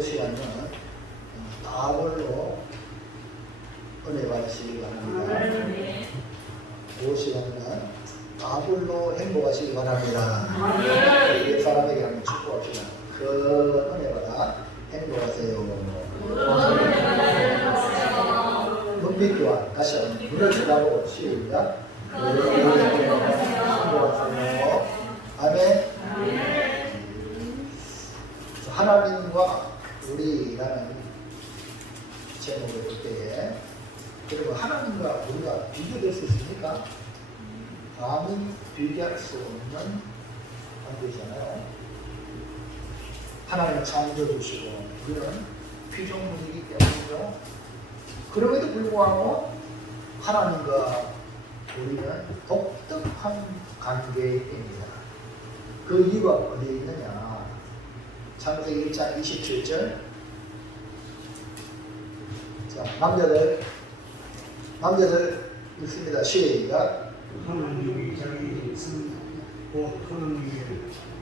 시간은 다벌로 은혜 받으시기 바랍니다. 이 시간은 다벌로 행복하시기 바랍니다. 옆 사람에게 한번 축복합시다. 큰 은혜 받아 행복하세요. 눈빛 교환 다시 한번 눈을 쳐다보고 시작. 행복하세요. 아멘. 하나님과 우리라는 제목을 볼 때에 그리고 하나님과 우리가 비교될 수 있습니까? 감히 비교할 수 없는 관계잖아요. 하나님은 창조주시고 우리는 피조물이기 때문이죠. 그럼에도 불구하고 하나님과 우리는 독특한 관계입니다. 그 이유가 어디에 있느냐? 창세기 1장 27절. 자, 남자들 읽습니다. 시작. 하나님이 자기 곧 하나님의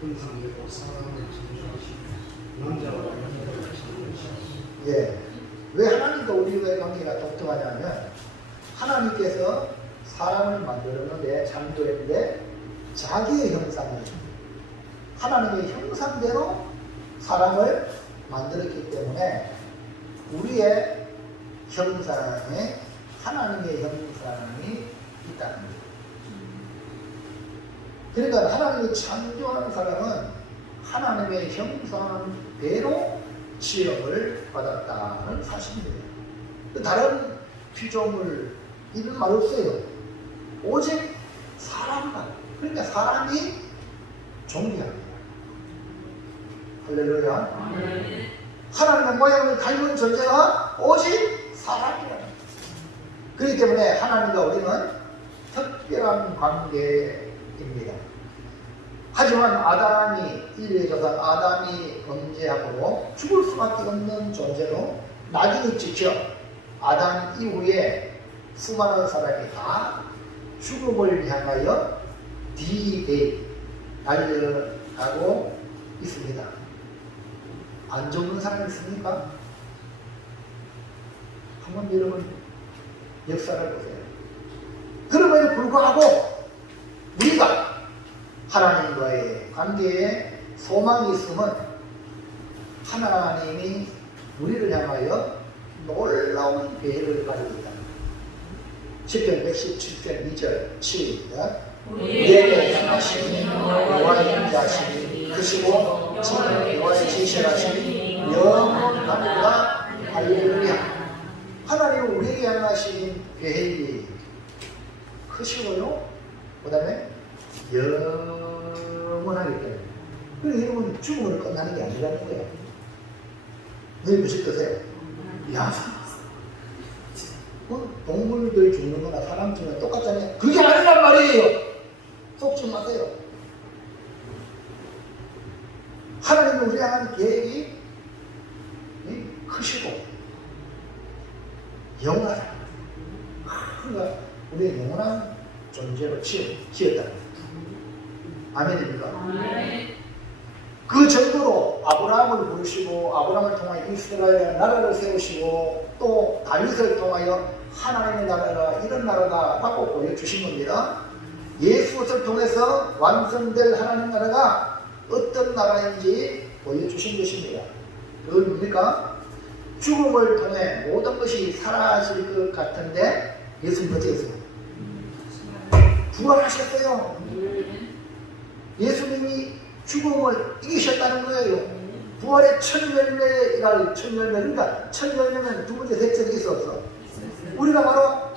형상대로 사람을 창조하시고 남자와 여자를 창조하시고. 예. 왜 하나님과 우리의 관계가 독특하냐면 하나님께서 사람을 만들었는데 창조했는데 자기의 형상을 하나님의 형상대로 사람을 만들었기 때문에 우리의 형상에 하나님의 형상이 있다는 거예요. 그러니까 하나님이 창조하는 사람은 하나님의 형상대로 지음을 받았다는 사실입니다. 다른 피조물 이런 말 없어요. 오직 사람만. 그러니까 사람이 존귀합니다. 할렐루야. 하나님의 모양을 닮은 존재가 오직 사람이라는 거예요. 그렇기 때문에 하나님과 우리는 특별한 관계입니다. 하지만 아담이 인류의 조상 아담이 범죄하고 죽을 수밖에 없는 존재로 낙인을 찍혀 아담 이후에 수많은 사람이 다 죽음을 향하여 D-Day 달려가고 있습니다. 안 죽는 사람이 있습니까? 한번 여러분 역사를 보세요. 그럼에도 불구하고 우리가 하나님과의 관계에 소망이 있으면 하나님이 우리를 향하여 놀라운 계획을 가지고 있다. 시편 117편 2절 시작. 우리에게 향하시니 여호와의 인자하시니 크시고 지금 여호와의 지시하시니 영원합니다. 할렐루야. 하나님은 우리에게 향하신 계획이 크시고요. 그 다음에 영원하기 때문에. 그래서 여러분 죽음으로 끝나는 게 아니라는 거예요. 너희 무슨 뜻이에요? 야, 동물들 죽는 거나 사람 죽는 거 똑같잖아요. 그게 아니란 말이에요. 속지 마세요. 하나님은 우리 향한 계획이 크시고 영원하다. 그러니까 우리의 영원한 존재로 지었다. 아멘입니까? 그 정도로 아브라함을 부르시고 아브라함을 통하여 이스라엘 나라를 세우시고 또 다윗을 통하여 하나님의 나라가 이런 나라다라고 보여주신 겁니다. 예수를 통해서 완성될 하나님 나라가 어떤 나라인지 보여주신 것입니다. 그건 뭡니까? 죽음을 통해 모든 것이 사라질 것 같은데 예수님 어떻게 했어요? 부활하셨어요. 예수님이 죽음을 이기셨다는 거예요. 부활의 첫 열매가 그러니까 첫 열매는 두 번째 셋째도 있었어. 우리가 바로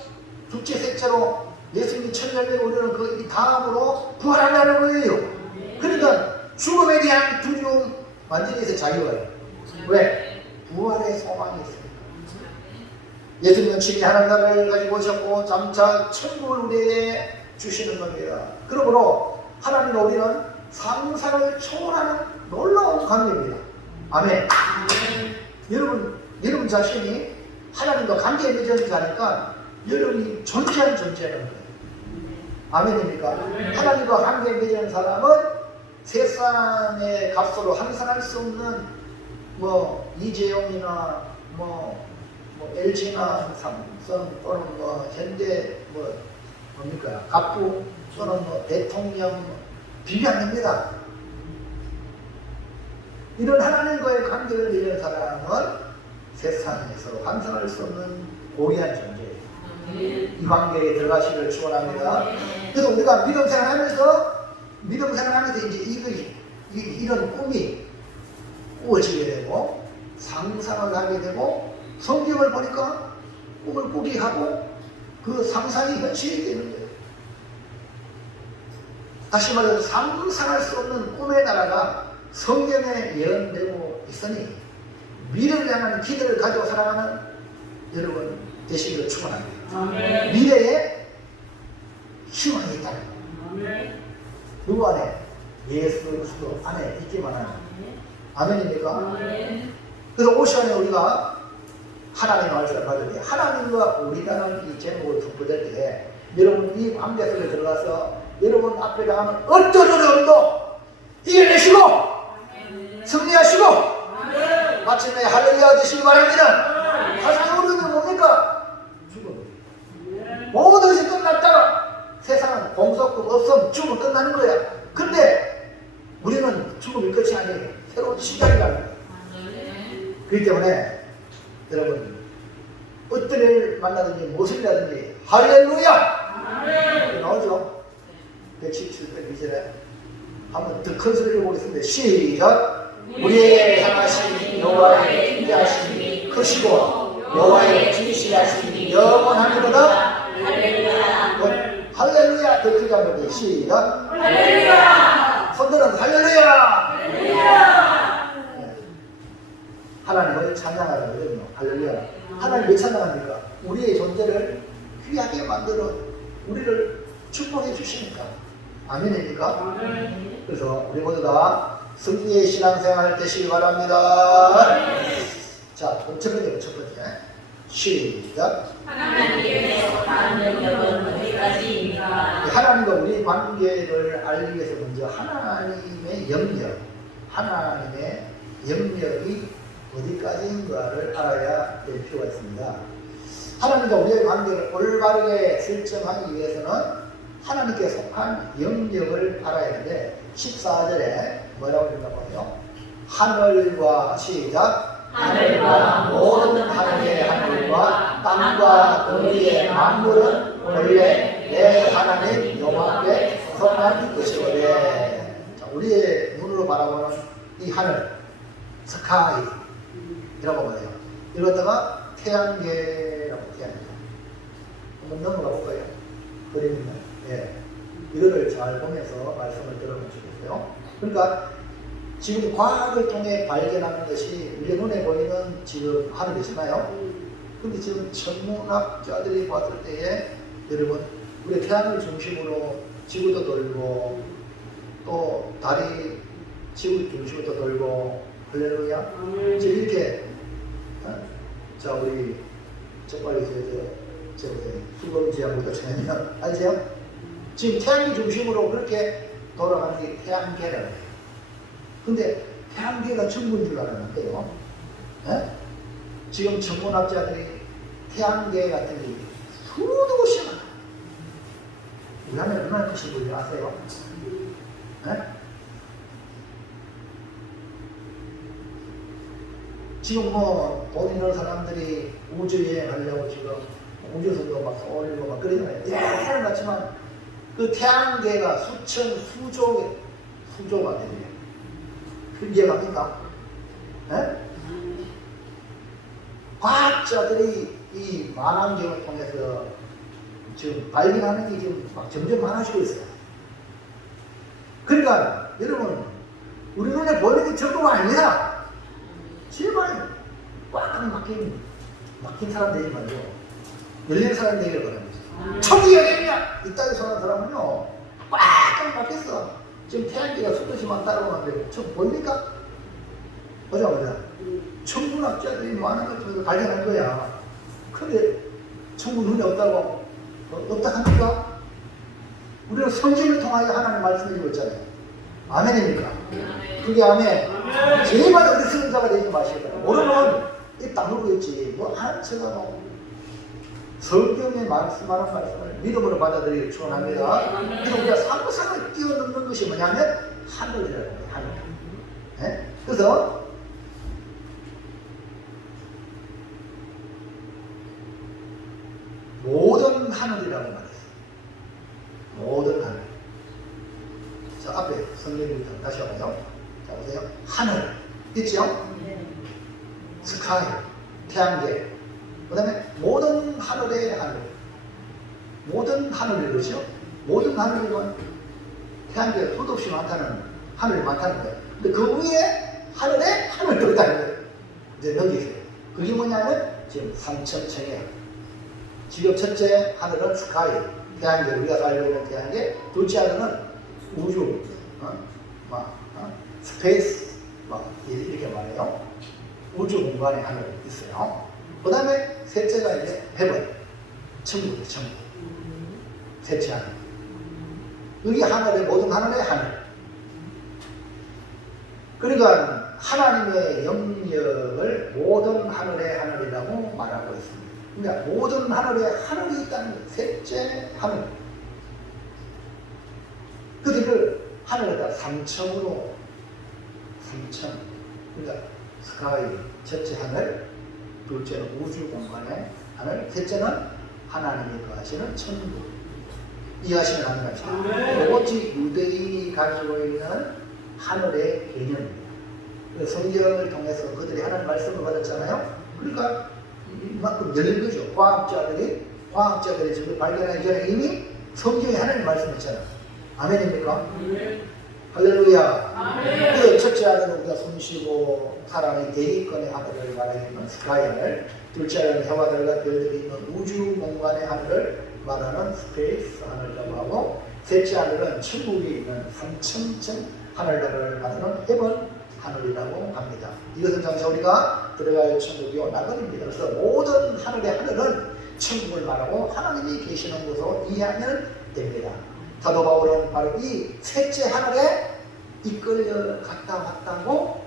둘째 셋째로 예수님이 첫 열매고 우리는 그 다음으로 부활한다는 거예요. 그러니까 죽음에 대한 두려움 완전히 자유해요. 왜? 부활의 소망이 있습니다. 예수님은 친히 하나님 나라를 가지고 오셨고 장차 천국을 우리에게 주시는 겁니다. 그러므로 하나님과 우리는 상상을 초월하는 놀라운 관계입니다. 아멘. 여러분 자신이 하나님과 관계에 맺어진 자니까 여러분이 존재하는 존재라는 거예요. 아멘입니까? 하나님과 관계에 맺어진 사람은 세상의 값으로 환산할 수 없는 뭐 이재용이나 뭐 LG나 삼성 또는 뭐 현대 뭐 뭡니까 갑부 또는 뭐 대통령 비교 안 됩니다. 이런 하나님과의 관계를 잃은 사람은 세상에서 환상할 수 없는 고귀한 존재예요. 이 관계에 들어가시기를 축원합니다. 그래서 우리가 믿음 생활하면서 이제 이런 꿈이 꾸어지게 되고 상상을 하게 되고 성경을 보니까 꿈을 꾸게 하고 그 상상이 현실이 되는 거예요. 다시 말해서 상상할 수 없는 꿈의 나라가 성경에 예언되고 있으니 미래를 향한 기대를 가지고 살아가는 여러분 되시기를 축원합니다. 미래에 희망이 있다. 누구 안에? 예수 그리스도 안에 있기만 하는. 아멘입니까? 그래서 올 시간에 우리가 하나님의 말씀을 받을 때 하나님과 우리라는 이 제목을 선포될 때 여러분 이 관계 속에 들어가서 여러분 앞에 당하는 어떤 어려움도 이겨내시고 승리하시고 마침내 할렐루야 되시기 바랍니다. 가장 어려운 게 뭡니까? 죽음. 모든 것이 끝났다가 세상은 공속금 없음 죽음 끝나는 거야. 근데 우리는 죽음이 끝이 아니에요. 새로운 시작이라는 거예요. 그렇기 때문에 여러분 어떤 일을 만나든지 무엇을 하든지 할렐루야 나오죠. 117편 2절에 한번 더 큰 소리를 보겠습니다. 시작. 우리의 향하신 여호와의 인자하심이 크시고 여호와의 진실하심이 영원하니로다. 할렐루야. 더 크게 한번 시작. 할렐루야. 손들은 할렐루야. 하나님을 찬양하라거든요. 할렐루야. 하나님 왜 찬양합니까? 우리의 존재를 귀하게 만들어 우리를 축복해 주시니까. 아멘입니까? 그래서 우리 모두 다 승리의 신앙생활 되시기 바랍니다. 자, 첫 번째 시작. 하나님께서 받는 영역은 어디까지입니까? 하나님과 우리 관계를 알기 위해서 먼저 하나님의 영역이 어디까지인가를 알아야 될 필요가 있습니다. 하나님과 우리의 관계를 올바르게 설정하기 위해서는 하나님께 속한 영역을 알아야 하는데 14절에 뭐라고 읽어보면 하늘과 시작. 하늘과 모든 하늘의 하늘과 땅과 그 위의 만물은 원래 내 하나님 여호와께 속한 것이오되. 우리의 눈으로 바라보는 이 하늘 스카이 이라고 말해요. 이러다가 태양계라고 태양계. 한번 넘어가 볼까요? 그림이면 이거를 잘 보면서 말씀을 들어보면 좋겠어요. 그러니까 지금 과학을 통해 발견하는 것이 우리 눈에 보이는 지금 하늘이잖아요. 근데 지금 천문학자들이 봤을 때에 여러분 우리 태양을 중심으로 지구도 돌고 또 달이 지구 중심으로 돌고 할렐루야. 지금 이렇게 자 우리 빨리 수검지하고도 전혀 아세요? 지금 태양계 중심으로 그렇게 돌아가는 게 태양계라고 해요. 근데 태양계가 전부인 줄 알았는데요. 지금 천문학자들이 태양계 같은 게 수도 곳이 많아요. 우리 하늘 얼마나 크신 분이 아세요? 지금 뭐 돈 있는 사람들이 우주여행 하려고 지금 우주선도 막 쏘리고 막 그러잖아요. 대단한 같지만 그 태양계가 수천 수조가 되네요. 그 이해갑니까? 과학자들이 이 만왕경을 통해서 지금 발견하는 게 지금 막 점점 많아지고 있어요. 그러니까 여러분 우리 눈에 보이는 게 전부가 아니라 제발 꽉 막힌 사람 되지 말고 열린 사람 되기를 바랍니다. 천국이 어디냐? 이따위 소리하는 사람은요 꽉 막혔어. 지금 태양계가 수도시만 따라오는데 저 보입니까? 보자. 천문학자들이 많은 걸 통해서 발견한 거야. 근데 천국 눈이 없다고 없다 합니까? 우리는 성경을 통하여 하나님 말씀을 읽고 있잖아요. 아멘입니까? 그게 아멘. 제발 어리석은 자가 되지 마시고 모르면 입 다물고 있지 뭐 제가 뭐 성경에 말씀하는 말씀을 믿음으로 받아들이기 축원합니다. 그래서 우리가 상상을 뛰어넘는 것이 뭐냐면 하늘이라고 해요. 하늘. 네? 그래서 모든 하늘이라고 말했어요. 모든 하늘. 자, 앞에 성경부터 다시 한번요. 자, 보세요. 하늘. 있죠? 스카이. 태양계. 그 다음에 모든 하늘의 하늘. 모든 하늘이 그렇죠? 모든 하늘이면 태양계가 수도 없이 많다는, 하늘이 많다는 거예요. 근데 그 위에 하늘에 하늘도 있다는 거예요. 이제 여기세요. 그게 뭐냐면 지금 삼천청이에요. 지금 첫째 하늘은 스카이, 태양계, 우리가 살고 있는 태양계. 둘째 하늘은 우주, 스페이스, 이렇게 말해요. 우주 공간에 하늘이 있어요. 그 다음에 셋째가 이제 헤븐, 천국이에요, 천국. 셋째 하늘. 여기 하늘의 모든 하늘의 하늘. 그러니까 하나님의 영역을 모든 하늘의 하늘이라고 말하고 있습니다. 그러니까 모든 하늘에 하늘이 있다는 거예요. 셋째 하늘. 그들을 하늘에다 삼천으로, 삼천. 그러니까 스카이, 첫째 하늘, 둘째는 우주 공간의 하늘, 셋째는 하나님이 거하시는 천국. 이해하시면 합니다. 이것이 유대인이 가지고 있는 하늘의 개념입니다. 성경을 통해서 그들이 하나님 말씀을 받았잖아요. 그러니까 이만큼 열린 거죠. 과학자들이 지금 발견하기 전에 이미 성경에 하나님 말씀했잖아요. 아멘입니까? 할렐루야. 그 첫째 하늘은 우리가 숨쉬고 사람의 대기권의 하늘을 말하는 스카이 하늘, 둘째 하늘은 해와 달과 별들이 있는 우주 공간의 하늘을 말하는 스페이스 하늘이라고 하고, 셋째 하늘은 천국에 있는 삼천천 하늘들을 말하는 헤븐 하늘이라고 합니다. 이것은 장차 우리가 들어갈 천국이요 낙원입니다. 그래서 모든 하늘의 하늘은 천국을 말하고 하나님이 계시는 곳으로 이해하면 됩니다. 사도 바울은 바로 이 셋째 하늘에 이끌려 갔다 왔다고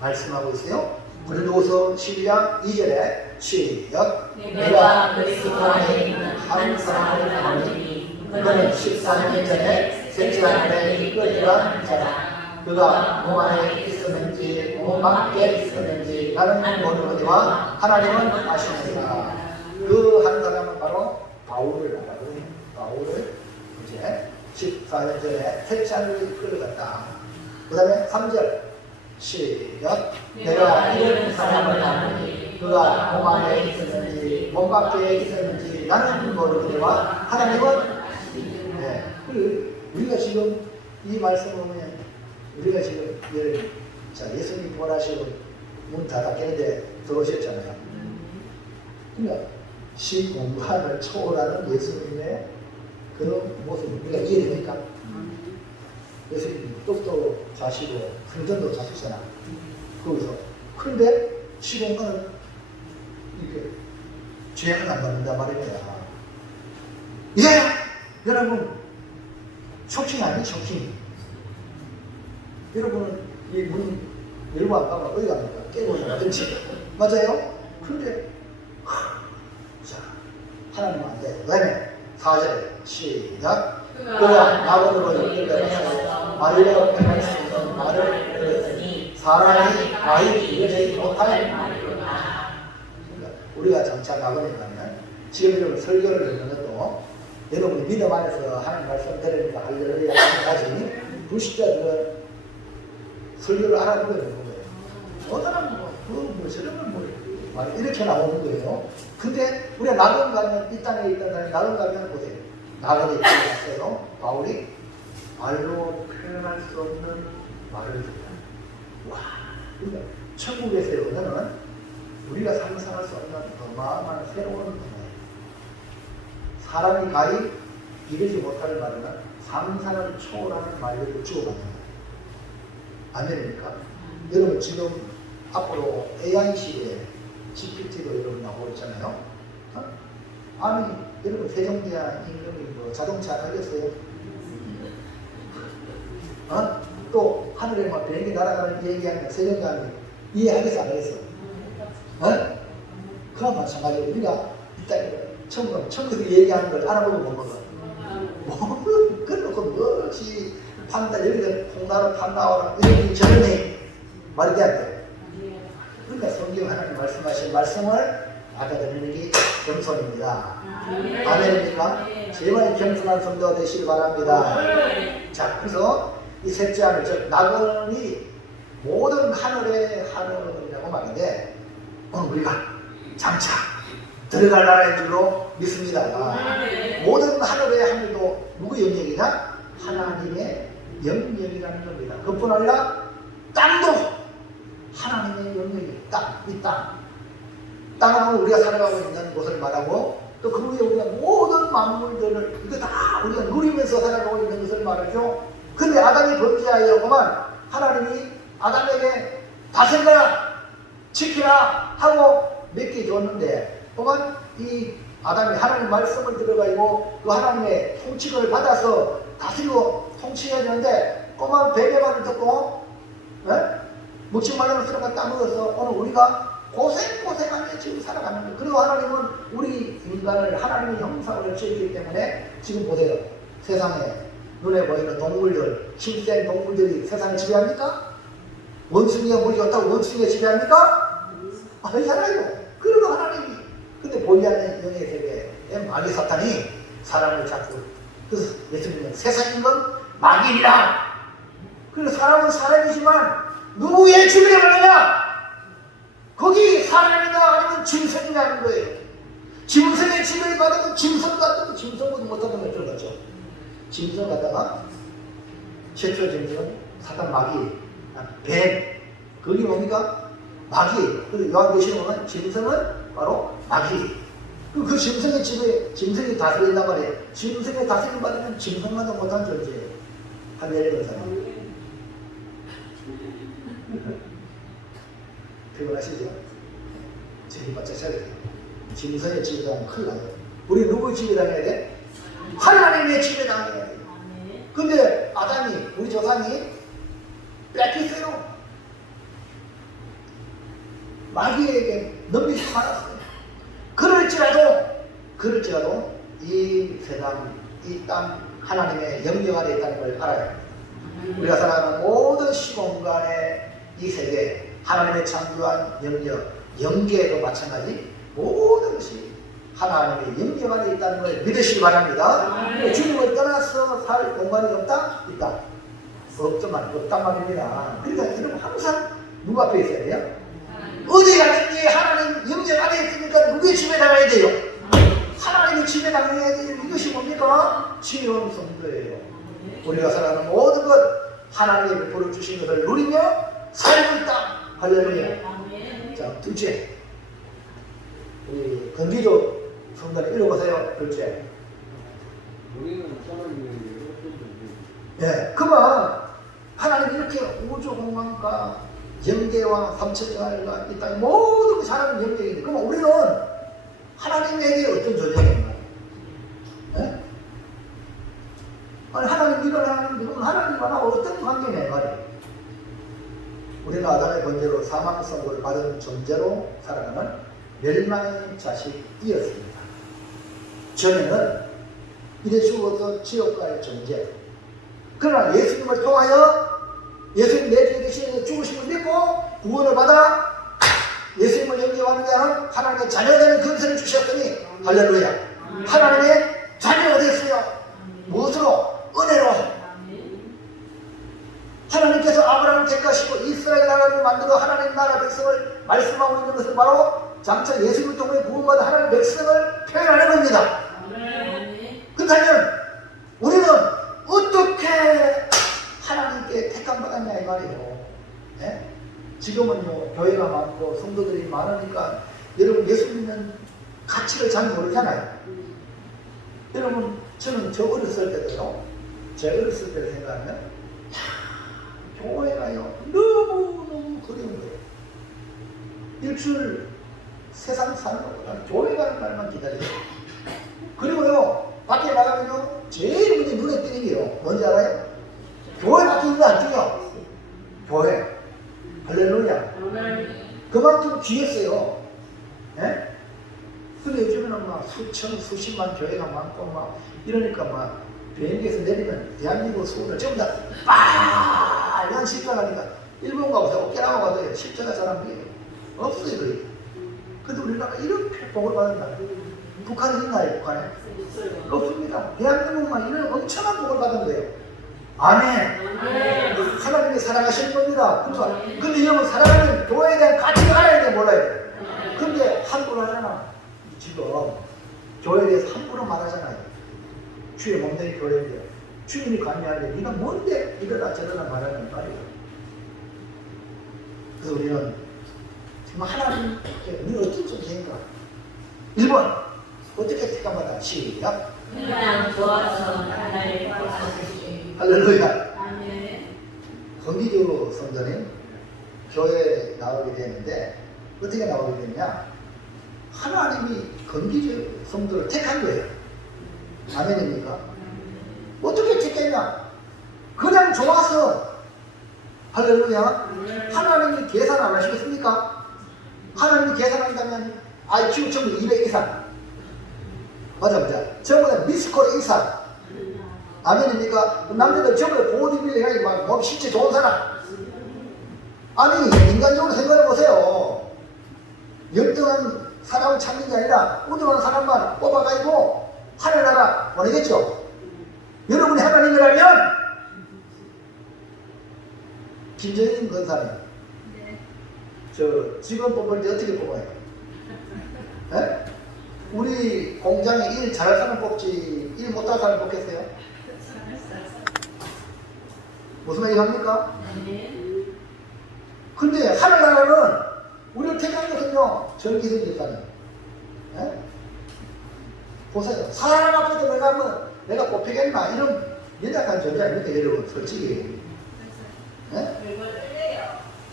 말씀하고 있어요. 고린도후서 12장 2절에 시작. 내가 그리스도 안에 있는 한 사람을 알리니 그는 14년 전에 셋째 하늘에 이끌려 자라. 그가 몸 안에 있었는지 몸 밖에 있었는지 나는 모르거니와 하나님은 아시느니라. 그 한 사람은 바로 바울을 말하고 있는 바울을 이제 14년 전에 셋째 하늘에 이끌려갔다. 그 다음에 3절 시작. 내가 이런 사람을 아느니 그가 몸 안에 있었는지 몸 밖에 있었는지 나는 모르거니와 하나님은 네. 우리가 지금 이 말씀을 보면 우리가 지금 예수님 부활하시고 문 닫았겠는데 들어오셨잖아요. 그러니까 시공간을 초월하는 예수님의 그런 모습을 우리가 이해됩니까? 예수님 똑도 자시고 성전도 자시잖아. 거기서. 그런데 시공간은 이렇게 죄악을 안 받는단 말입니다. 예! 여러분 쇼킹 아니에요? 쇼킹. 여러분은 이 문 열고 안 가면 어디 갑니까? 깨고 있는지. 맞아요? 그런데 자, 하나님 안 돼. 그 다음에 4절에 시작. 그가 낙원으로 이끌려서 말로 행할 수 있는 말을 들었으니 사람이 말이 이르지 못할 말이로다. 우리가 장차 낙원에 가면 지금 여러분 설교를 듣는 것도 여러분이 믿음 안에서 하나님 말씀 들으니까 할렐루야 하지 불신자들은 설교를 알아보게 되는 거예요. 어떤 사람은 뭐 저런 뭐 이렇게 나오는 거예요. 근데 우리가 낙원 가면 이 땅에 있던 사람이 낙원 가면 보세요. 낙원에 있어요. 바울이 말로 표현할 수 없는 말을 듣다. 와, 그러니까 천국의 세계는 우리가 상상할 수 없는 어마어마한 새로운 문화예요. 사람이 가히 이르지 못할 말은 상상을 초월하는 말들을 주고받는 거예요. 아멘입니까? 여러분 지금 앞으로 AI 시대에 GPT도 여러분 나오고 있잖아요. 아니 여러분 세종대왕 임금이 뭐 자동차 가겠어요? 또 하늘에 막 비행기 날아가는 얘기하는 세종대왕이 이해하겠어 안 하겠어? 그와 마찬가지로 우리가 일단 천국에서 얘기하는 걸 알아보고 못 먹어. 그래놓고 뭐지 판다 여기가 콩나루 판나와라 이런 저런 말이 돼 안 돼. 그러니까 성경 하나님 말씀하신 말씀을 받아들이는 게 겸손입니다. 아멘입니까? 제발 겸손한 성도가 되시길 바랍니다. 자, 그래서 이 셋째 하늘, 즉 낙원이 모든 하늘의 하늘이라고 말인데 우리가 장차 들어갈 나라인 줄로 믿습니다. 모든 하늘의 하늘도 누구 영역이냐? 하나님의 영역이라는 겁니다. 그뿐 아니라 땅도 하나님의 영역이 이 땅. 땅은 우리가 살아가고 있는 곳을 말하고 또 그 위에 우리가 모든 만물들을 이거 다 우리가 누리면서 살아가고 있는 것을 말하죠. 근데 아담이 범죄하여 그만 하나님이 아담에게 다스려라 지키라 하고 몇 개 줬는데 그만 이 아담이 하나님 말씀을 들어가지고 그 하나님의 통치권을 받아서 다스리고 통치해야 되는데 그만 베개만을 듣고 묵지 말라는 소리가 따먹어서 오늘 우리가 고생하며 지금 살아가는 거예요. 그리고 하나님은 우리 인간을 하나님의 형상으로 지었기 때문에 지금 보세요. 세상에 눈에 보이는 동물들, 힘센 동물들이 세상을 지배합니까? 원숭이가 물이 좋다고 원숭이가 지배합니까? 아니잖아요. 그리고 하나님이 근데 보이지 않는 영의 세계에 마귀 사탄이 사람을 잡고 그래서 예수님은 세상인 건 마귀이라. 그래서 사람은 사람이지만 누구의 지배를 받느냐? 거기 사람이냐 아니면 짐승이냐는 거예요. 짐승의 지배를 받으면 짐승 같은 짐승보다 못하는 걸 들어갔죠. 짐승 갖다가 최초 짐승은 사탄 마귀, 뱀 거기 뭡니까? 마귀. 그리고 요한계시록 보면 짐승은 바로 마귀. 그 짐승의 지배, 짐승이 다스린단 말이에요. 짐승의 다스림 받으면 짐승만도 못한 존재예요. 하늘의 사람. 피곤하시죠? 제일 바짝 차려요. 짐승의 지배당하면 큰일 나요. 우리 누구 지배당해야 돼? 하나님의 지배당해야 돼. 근데 아담이, 우리 조상이 뺏겼어요. 마귀에게 넘기지 말았어요. 그럴지라도 이 세상, 이 땅 하나님의 영역 아래 있다는 걸 알아야 합니다. 우리가 살아가는 모든 시공간의 이 세계 하나님의 창조한 영역, 영계에도 마찬가지 모든 것이 하나님의 영역 안에 있다는 걸 믿으시기 바랍니다. 주님을 떠나서 살 공간이 없다? 있다. 없단 말입니다. 그러니까 여러분 항상 누구 앞에 있어야 돼요? 어디 가든지 하나님 영역 안에 있으니까 누구의 집에 나가야 돼요? 하나님의 집에 나가야 돼요. 이것이 뭡니까? 지혜로운 성도예요. 우리가 살아가는 모든 것 하나님이 베풀어 주신 것을 누리며 살고 있다. 할렐루야. 자, 둘째. 우리 건기조 성도님 읽어보세요. 둘째. 우리는 하나님의 예, 그만 하나님 이렇게 우주 공간과 영계와 삼천자와 이 땅 모든 것이 하나님 영계인데 그러면 우리는 하나님에게 어떤 존재인가? 예? 아니 하나님 이런 하나님 그러면 하나님하고 어떤 관계냐 말이에요. 우리는 아담의 번제로 사망 선고를 받은 존재로 살아가는 멸망의 자식이었습니다. 전에는 이래 죽어서 지옥 갈 존재. 그러나 예수님을 통하여 예수님 내 죄 대신에 죽으심을 믿고 구원을 받아 예수님을 영접하는 자는 하나님의 자녀되는 근세를 주셨더니 할렐루야. 하나님의 자녀가 됐어요. 무엇으로? 은혜로. 하나님께서 아브라함을 택하시고 이스라엘 나라를 만들어 하나님 나라 백성을 말씀하고 있는 것은 바로 장차 예수님을 통해 구원받은 하나님의 백성을 표현하는 겁니다. 그렇다면 우리는 어떻게 하나님께 택함받았냐 이 말이에요. 네? 지금은요 교회가 많고 성도들이 많으니까 여러분 예수 믿는 가치를 잘 모르잖아요. 여러분 저는 저 어렸을 때도요 제 어렸을 때를 생각하면 교회가요 너무너무 그리운 거예요. 일주일 세상 사는 것보다 교회 가는 날만 기다려요. 그리고요 밖에 나가면요 제일 먼저 눈에 띄는 게요 뭔지 알아요? 교회밖에 있는 안 뛰어. 교회. 할렐루야. 그만큼 귀했어요. 예? 근데 요즘에는 막 수천, 수십만 교회가 많고 막 이러니까 막 비행기에서 내리면 대한민국 수훈을 전부 다 빨간 십자가니까 일본 가고 오키나와 가도 십자가 사람이 없어요. 거의. 근데 우리나라가 이렇게 복을 받는다. 북한에 있나요? 북한에? 없습니다. 대한민국만 이런 엄청난 복을 받은 거예요. 아멘. 하나님이 사랑하시는 겁니다. 그러니까 근데 여러분 사랑하는 교회에 대한 가치가 알아야 돼, 몰라야 돼. 근데 함부로 하잖아. 지금 교회에 대해서 함부로 말하잖아요. 주의 몸된 교회인데 주님이 관여하는데 네가 뭔데 이러다 저러다 말하는 말이에요. 그래서 우리는 정말 하나님 우리 어떤 존재인가? 1번 어떻게 택함받아? 시작. 그냥 도와서 나를 도와주시오. 할렐루야. 아멘. 권기조 선전님 교회에 나오게 되는데 어떻게 나오게 되냐? 하나님이 권기조 성도를 택한 거예요. 아멘입니까? 어떻게 택했냐? 그냥 좋아서. 할렐루야. 하나님이 계산 안 하시겠습니까? 하나님이 계산한다면 IQ 전부 200 이상. 맞아. 전부 다 미스코리 이상. 아멘입니까? 남자들 전부 다 보디빌딩 막 실제 좋은 사람. 아니 인간적으로 생각해보세요. 열등한 사람을 찾는 게 아니라 우등한 사람만 뽑아가지고 하늘나라 원하겠죠? 여러분이 하나님이라면 김정인 권사님 저 직원 뽑을 때 어떻게 뽑아요? 에? 우리 공장에 일 잘할 사람 뽑지 일 못할 사람 뽑겠어요? 무슨 말이 합니까? 근데 하늘나라는 우리를 택한 것은요 전기선 집사님. 보세요. 사람 앞에 들어가면 내가 뽑히겠나 이런 연약한 존재 아닙니까 여러분 솔직히.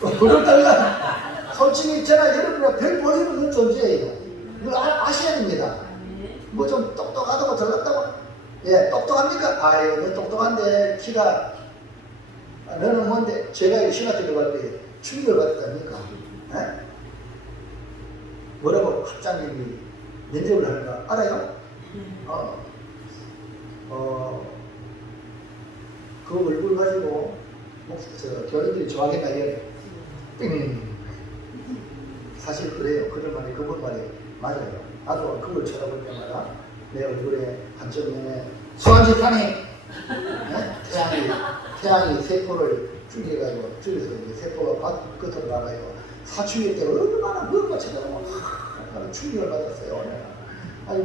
그걸 떨려. 솔직히 있잖아 여러분이 별 볼일 없는 존재예요. 이걸 아셔야 됩니다. 뭐 좀 똑똑하다고 들었다고? 예, 똑똑합니까? 아유, 너 똑똑한데 키가 너는 뭔데? 제가 신학 들어갈 때 충격을 받았다니까. 뭐라고 학장님이 면접을 하는가 알아요? 그 얼굴 가지고 교인들이 좋아하겠다 이게 사실 그래요. 그런 말이 그분 말이 맞아요. 나도 그걸 쳐다볼 때마다 내 얼굴에 한쪽면에 소환지판이 태양이 세포를 줄여서 이제 세포가 끝으로 나가요. 사춘기 때 얼마나 그것만 쳐다보고 충격을 받았어요. 아니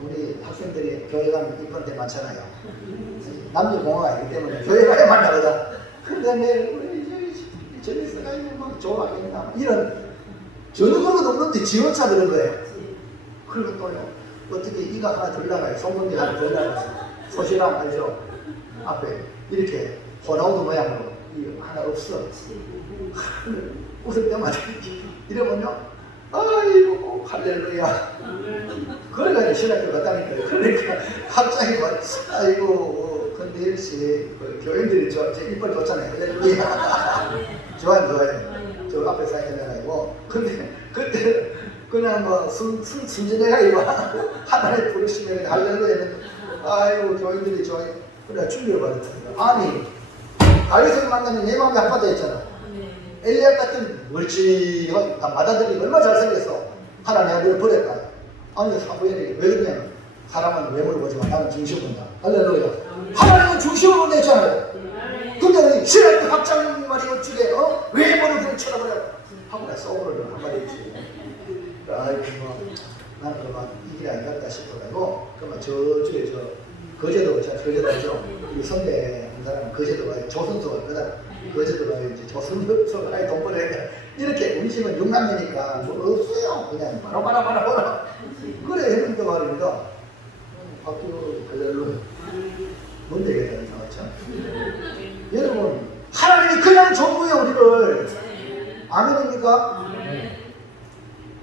우리 학생들이 교회 가면 이쁜 데 많잖아요. 남녀 공화가 있기 때문에 교회 가야 만나거든. 근데 우리 저기서 가면 막 좋아하겠나 이런 전혀 그런 것 없는데 지원차 그런 거예요. 그리고 또요 어떻게 이가 하나 더 나가요. 손문제 하나 더 나가서 소시람 알죠? 앞에 이렇게 호나우드 모양으로 하나 없어. 웃을 때마다 이러면요 아이고 할렐루야. 그래가지고 신학교 갔다니까요. 그러니까 갑자기 막 아이고 근데일 씨 교인들이 제 이빨 좋잖아요. 할렐루야. 좋아요. 저 앞에 사회자가지고 근데 그때 그냥 뭐 순진해가 이거 하나님 부르시면 할렐루야는 아이고 교인들이 좋아요. 그래 충격을 받았다니까. 아니 다윗을 만나면 내 마음이 한바다 했잖아. 엘리야 같은 멀찌감한 마다들이 얼마나 잘생겼어. 하나님 너를 버렸다. 아니 사무엘이 왜 그러냐면 사람은 외모를 보지만 나는 중심을 본다. 할렐루야. 하나님은 중심을 본다 했잖아요. 근데 우리 신학교 학장님 말이 어찌게 외모를 그냥 쳐다버려 하고 나 소울을 한마디 했지. 아이고 뭐 나는 그만 이 길이 아니겠다 싶어가지고 그만 저쪽에 거제도 알죠? 이 선배 한 사람은 거제도 가요. 조선소가 있거든. 거제도 가요. 이제 조선소가 가요. 돈 벌어야 돼. 이렇게 우리 집은 6남매니까 뭐 없어요. 그냥 바로. 그래 했는데 말입니다. 학교 할렐루야. 뭔데 얘기하는 거죠? 여러분 하나님이 그냥 전부예요 우리를. 아멘입니까?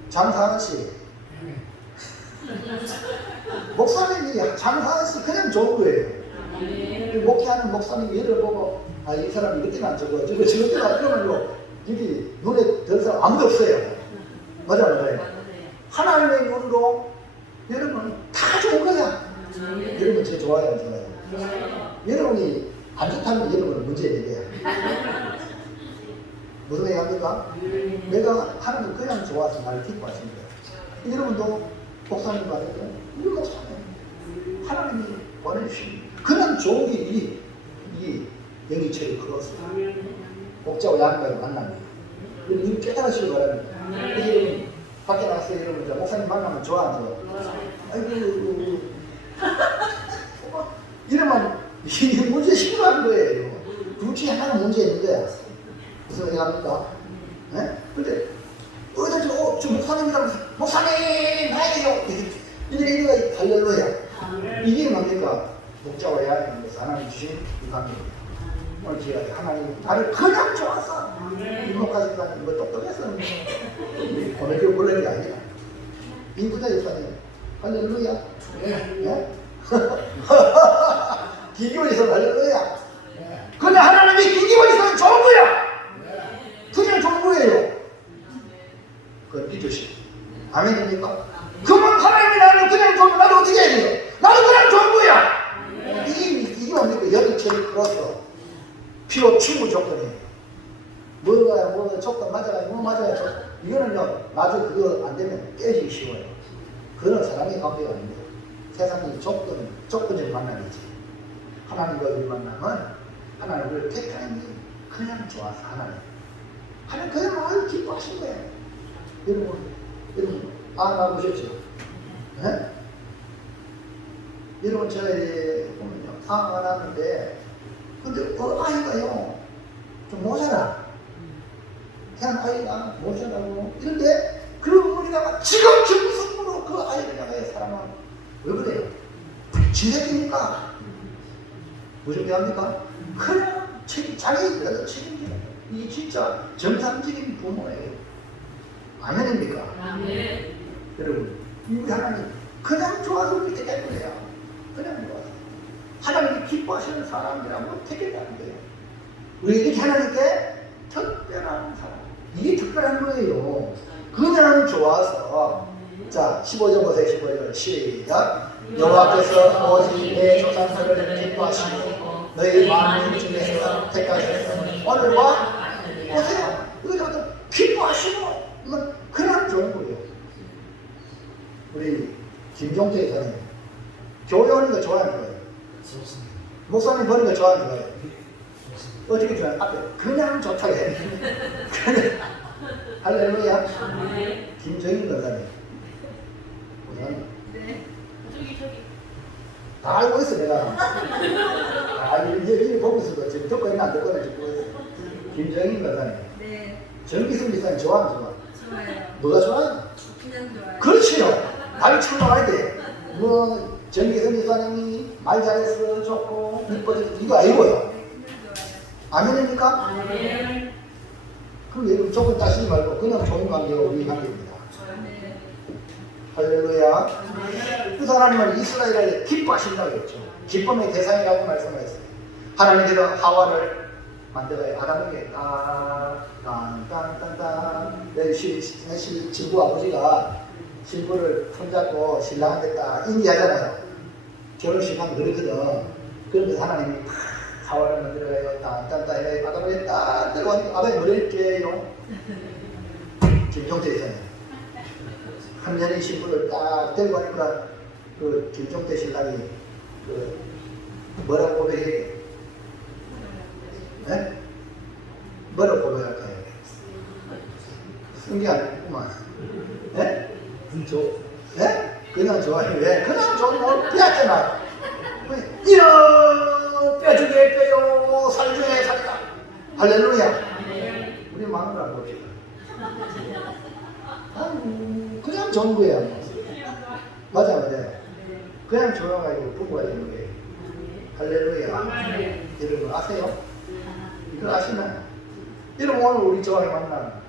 장사하는 씨 목사님이 장사하는 씨 그냥 좋은 거예요. 목회하는 목사님 얘를 보고 아 이 사람 이렇게는 안 적어 저거 때는 안 그러면요 여기 눈에 들 사람 아무도 없어요. 맞아요. 하나님의 눈으로 여러분 다 좋은 거야. 여러분 저 좋아요 안 좋아요? 여러분이 안 좋다면 여러분은 문제 얘기해요. 무슨 얘기 합니까? 내가 하나님 그냥 좋아서 나를 기뻐하시는 거예요. 여러분도 목사님 받을까요? 우리 목사님 하나님이 원해주신 그냥 좋은 게 이 영이체를 걸었어요. 목자와 양가를 만납니다. 여러분 깨달으시기 바랍니다. 여러분 밖에 나가서 여러분 목사님 만나면 좋아 안 좋아? 아이고 이러면 이 문제 심각한 거예요. 둘 중에 하나는 문제 있는 거야. 무슨 얘기 합니까? 네? 근데 어디 저 목사님이라고 목사님 나에게요 이래 할렐루야. 이게 뭡니까? 목자와 양가에서 하나님 주신 이 관계입니다. 오늘 제가 하나님 나를 그냥 좋아서 이목하시다니 이거 똑똑해서 오늘 그 몰라는 게 아니라 인구자 여사님 할렐루야. 네? 기기원에서 할렐루야. 근데 하나님이 기기원에서는 좋은 거야. 그냥 좋은 거예요. 그걸 믿으시오. 아멘입니까? 그러면 하나님이 나를 그냥 좋은 나도 어떻게 해야 돼요? 나도 그냥 좋은 거야. 이게 뭡니까? 여기체를 끌어서 필요 충분 조건이에요. 뭐 조건 맞아요. 뭐 맞아요. 이거는요 나중에 그거 안 되면 깨지기 쉬워요. 그건 사람의 관계가 아닙니다. 세상이 조건을 만나겠지. 하나님과 우리 만나면 하나님 우리를 택하는 게 그냥 좋아서 하나님 그냥 아주 기뻐하신 거예요. 여러분 나보셨죠? 네? 여러분 저희 보면요 낳았는데 근데 아이가요 좀 모자라. 그냥 아이가 모자라고 이런데 그 어머니가 지금 정성으로 그 아이를 향해 사랑하면 왜 그래요? 지새끼니까 무슨 얘기합니까? 그냥 자기 그래도 책임져요. 이게 진짜 정상적인 부모예요. 아멘입니까? 아멘. 여러분 이 하나님 그냥 좋아서 우리 택할 거예요. 그냥 좋아서 하나님이 기뻐하시는 사람이라고 택했다는 거예요. 우리에게 하나님께 특별한 사람 이게 특별한 거예요. 그냥 좋아서 자 15절 보세요. 15절 시작. 여호와께서 오직 내 조상들을 기뻐하시고 너희 만민 중에서 택하셨으니 오늘과 보세요. 이거 기뻐하시고 이건 그냥 좋은 거예요. 우리 김종태 사님 교회 오는 거 좋아하는 거예요. 목사님 보는 거 좋아하는 거예요. 어떻게 좋아해요? 앞에 그냥 좋다고 해요. 그냥 할렐루야. 김정인 권사님 네. 저기. 다 알고 있어 내가. 여기 보고 있어도 지금 듣고 있나 안 듣고 있나 지금 보고 있어. 김정인 권사님. 네, 정기승 기사님 좋아 안 좋아? 좋아요. 뭐가 좋아요? 그냥 좋아요. 그렇지요. 나를 참아야 돼. 뭐 정기승 기사님이 말 잘해서 좋고 이뻐져 이거 아니고요. 네, 그냥 좋아요. 아멘입니까? 아멘. 그럼 여러분 조금 따시지 말고 그냥 좋은 관계가 우리 관계입니다. 네. 할렐루야. 그 하나님은 이스라엘을 기뻐하신다고 했죠. 기쁨의 대상이라고 말씀하셨어요. 하나님께서 하와를 만들어요. 아담에게 딴딴딴딴 신부 아버지가 신부를 손잡고 신랑한테 딱 인기하잖아요. 결혼식 하면 그렇거든. 그런데 하나님이 하와를 만들어요. 딴딴딴 해요. 아담에게 딱 들고 아담이 노래할게요. 김종태 있잖아요. 한 년의 신부를 딱 들고 하니까 그 김종태 신랑이 그 뭐라고 고백해? 네? 뭐라고 고백할까요? 쓴 게 아니구만. 네? 네? 그냥 좋아해. 왜? 그냥 좋으면 빼앗잖아. 이런 빼주게 빼요 살주게 살다. 할렐루야. 우리 마누라 봅시다. 그냥 좋은 거야. 맞아, 맞아. 그냥 좋아가지고 부부가 되는 거예요. 할렐루야. 여러분 아세요? 이거 아시나요? 여러분 오늘 우리 저와의 만남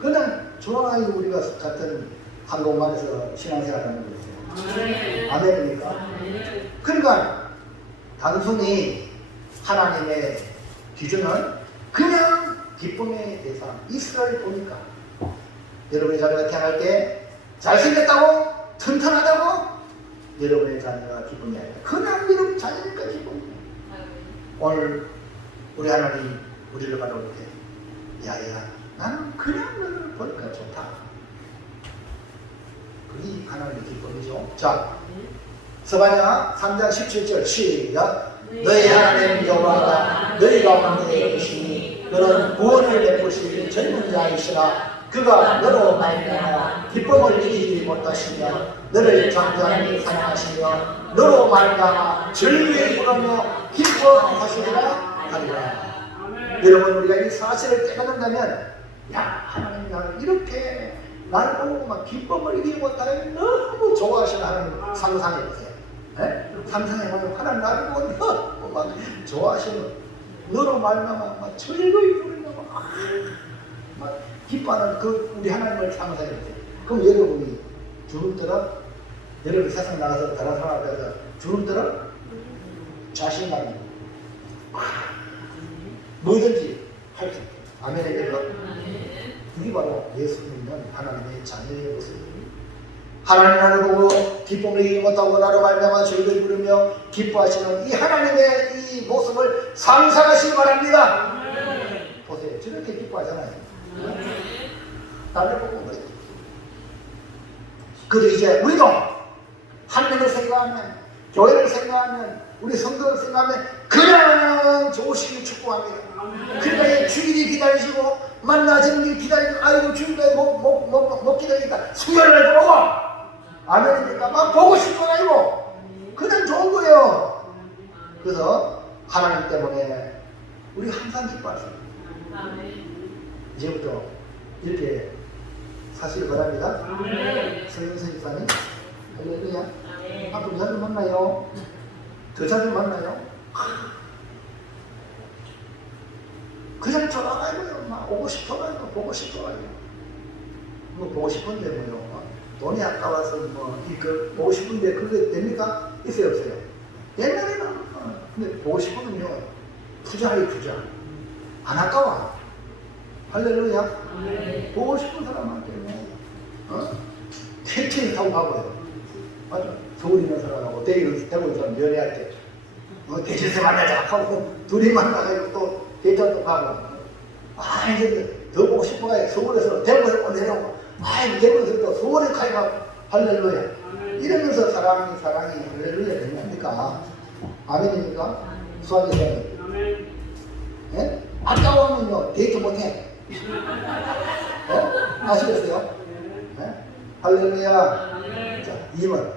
그냥 좋아가지고 우리가 같은 항공만에서 신앙생활 하는 거예요. 아멘입니까? 그러니까 단순히 하나님의 기준은 그냥 기쁨의 대상. 이스라엘 보니까 여러분의 자녀가 태어날 때 잘생겼다고 튼튼하다고 여러분의 자녀가 기쁨이 아니라 그냥 여러분 자녀니까 기쁨이에요. 오늘 우리 하나님 우리를 바라볼 때 야야 나는 그냥 너를 보니까 좋다. 그게 하나님의 기쁨이죠. 자, 스바냐 3장 17절 시작. 너희 하나님 여호와가 너희 가운데 계시니 너는 구원을 베푸실 젊은 자이시라. 그가 너로 말미암아 기쁨을 이기지 못하시며 너를 장장히 사랑하시며 너로 말미암아 즐거이 부르며 기뻐하시리라 하리라. 여러분 우리가 이 사실을 깨닫는다면 야 하나님 나를 이렇게 나를 보고 막 기쁨을 이기지 못하는 너무 좋아하시는 하나님 상상해보세요. 상상해보면 하나님 나를 보고 너무 막 좋아하시는 너로 말미암아 막 즐거이 부르며 막 기뻐하는 그 우리 하나님을 상상해보세요. 그럼 여러분이 주름들어 여러분 세상 나가서 다른 사람 앞에서 주름들어 자신감이 뭐든지 할 수 있다. 아멘이겠죠? 이게 바로 예수 믿는 하나님의 자녀의 모습입니다. 하나님 나를 보고 기쁨을 이기지 못하고 나로 말미암아 즐거이 부르며 기뻐하시는 이 하나님의 이 모습을 상상하시기 바랍니다. 보세요. 저렇게 기뻐하잖아요. 나를 보고 그래. 그래서 이제 우리도 하나님을 생각하면 교회를 생각하면 우리 성도를 생각하면 그냥 좋으시길 축복합니다. 그러니까 주일이 기다리시고 만나시는 일 기다리고 아이고 주일에 못 기다리니까 수요일날 보고 아멘이니까 막 보고 싶은 거 아니고 그냥 좋은 거예요. 그래서 하나님 때문에 우리 항상 기뻐하세요. 이제부터 이렇게 사시길 바랍니다. 성윤선 집사님 할렐루야. 앞으로 자주 만나요. 더 자주 만나요. 그냥 좋아가지고요. 막 오고 싶어가지고 보고 싶어가지고 뭐 보고 싶은데 뭐요. 돈이 아까워서 뭐 이거 보고 싶은데 그게 됩니까? 있어요 없어요? 옛날에는 근데 보고 싶으면요 투자해 투자 안 아까워. 할렐루야. 보고 싶은 사람한테 캠핑 타고 가고요. 맞아. 서울 있는 사람하고 대구 있는 사람 연애할 때 대전에서 만나자 하고 둘이 만나가지고 또 대전도 가고 이제 더 보고 싶어가지고 서울에서 대구에서 또 내려오고 대구에서 또 서울에 가니까 할렐루야. 이러면서 사랑이 할렐루야 됩니까? 아멘입니까? 수학에서는 예? 아까워하면요 데이트 못해. 아시겠어요? 네? 할렐루야. 자, 2번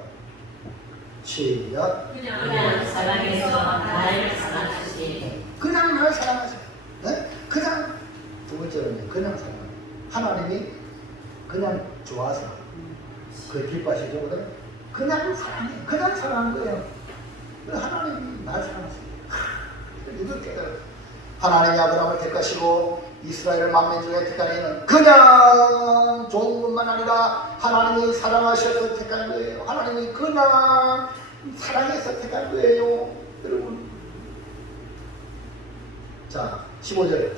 시작. 그냥 사랑해서 나를 사랑하시니 그냥 날 사랑하세요. 네? 그냥 두 번째로는 그냥 사랑. 하나님이 그냥 좋아서 그 기뻐하시죠, 그래? 그냥 사랑해. 그냥 사랑한 거예요. 하나님이 날 사랑하세요. 이걸 깨달아요. 하나님이 아브라함을 택하시고 이스라엘을 만민 중에 택한 이는 그냥 좋은 것만 아니라 하나님이 사랑하셔서 택한 거예요. 하나님이 그냥 사랑해서 택한 거예요. 여러분. 자, 15절